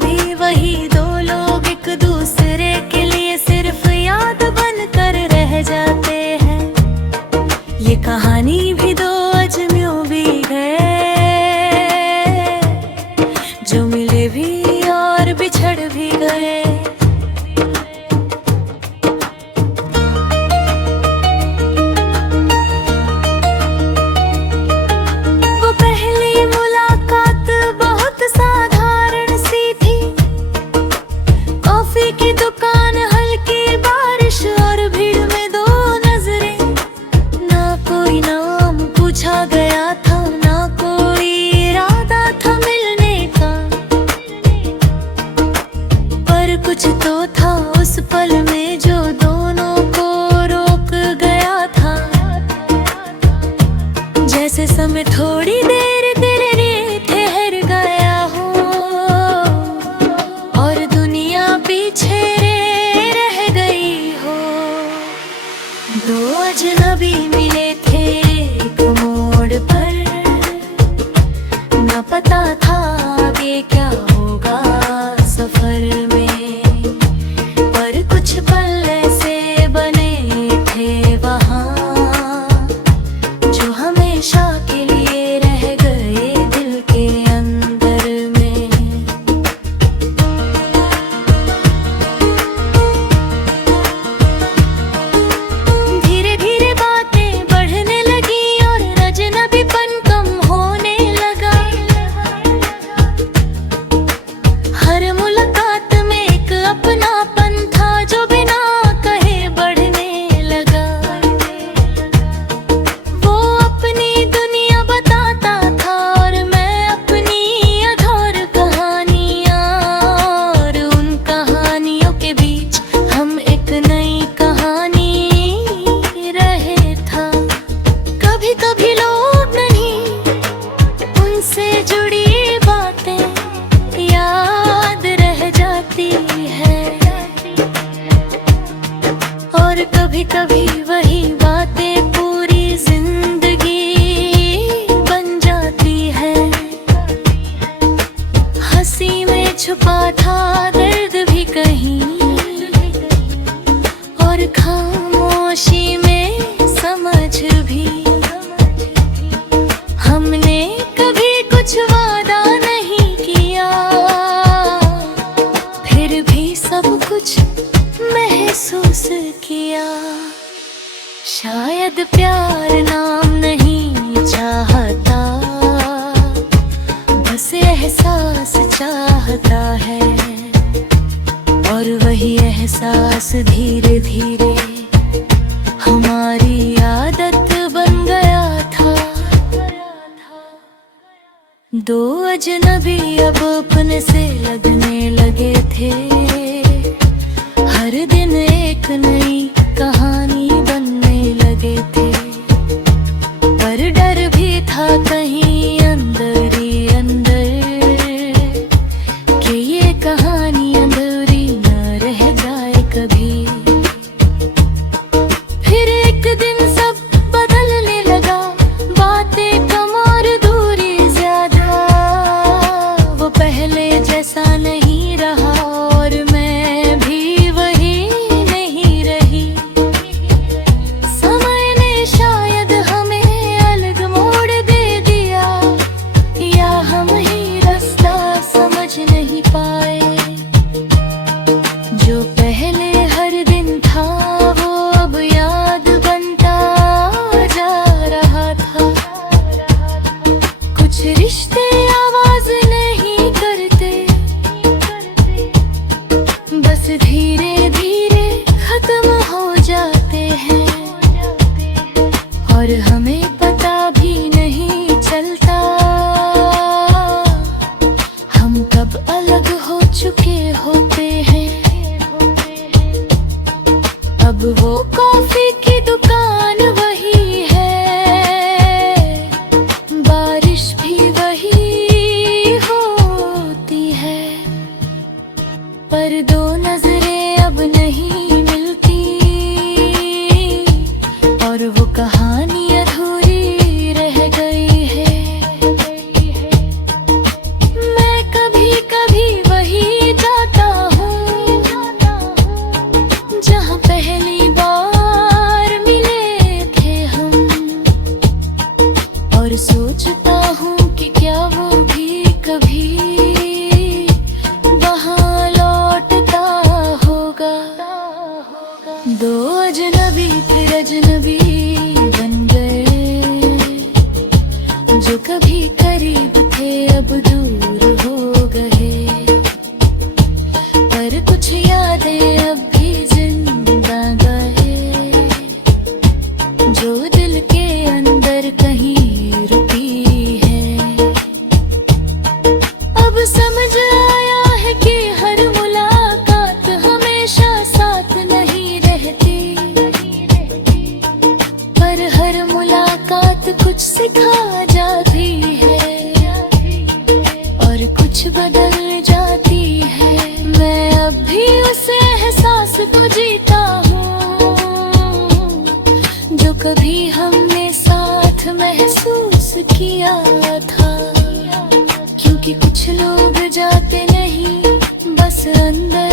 कभी वही दो लोग एक दूसरे के लिए सिर्फ याद बनकर रह जाते हैं। ये कहानी भी दो अजमियों भी है, जो मिले भी और बिछड़ भी गए। की दुकान, हल्की बारिश और भीड़ में दो नजरें। ना कोई नाम पूछा गया था, ना कोई इरादा था मिलने का, पर कुछ तो था उस पल में जो दोनों को रोक गया था। जैसे समय थोड़ी देर तेरे लिए ठहर गया हो और दुनिया पीछे रह गई हो। दो अजनबी मिले थे एक मोड़ पर, न पता था आगे क्या होगा सफर में, पर कुछ पल ऐसे बने थे वहाँ जो हमेशा के लिए रह गए दिल के अंदर में। धीरे धीरे बातें बढ़ने लगी और अजनबीपन कम होने लगा। हर मुलाकात में एक अपनापन था जो बिना कहे बढ़ने लगा। वो अपनी दुनिया बताता था और मैं अपनी अधूर कहानियाँ, और उन कहानियों के बीच हम एक नई कहानी रहे था। कभी कभी लोग नहीं, उनसे जुड़ी बातें याद रह जाती है, और कभी कभी वही बातें पूरी जिंदगी बन जाती है। हंसी में छुपा था दर्द भी कहीं, और खामोशी में समझ भी। हमने कभी कुछ वादा नहीं किया, फिर भी सब कुछ महसूस किया। शायद प्यार नाम नहीं चाहता, बस एहसास चाहता है, और वही एहसास धीरे धीरे हमारी आदत बन गया था। दो अजनबी अब अपने से लगने लगे थे, हर दिन एक नई कहानी बनने लगे थे, पर डर भी था कहीं अंदर ही अंदर कि ये कहानी अधूरी न रह जाए कभी। फिर एक दिन सब बदलने लगा, बातें कम और दूरी ज्यादा। वो पहले जैसा नहीं रहा और मैं भी वही नहीं रही। समय ने शायद हमें अलग मोड़ दे दिया, या हम ही रास्ता समझ नहीं पाए। जो पहले हर दिन था वो अब याद बनता जा रहा था। कुछ रिश्ते आवाज नहीं करते, बस धीरे धीरे खत्म हो जाते हैं, और हमें पता भी नहीं चलता हम कब अलग हो चुके होते हैं। अब वो कॉफी की दुकान वही है, बारिश भी वही होती है, पर दो नजरें अब नहीं मिलती, और वो कहानी अधूरी रह गई है। मैं कभी कभी वही अंदर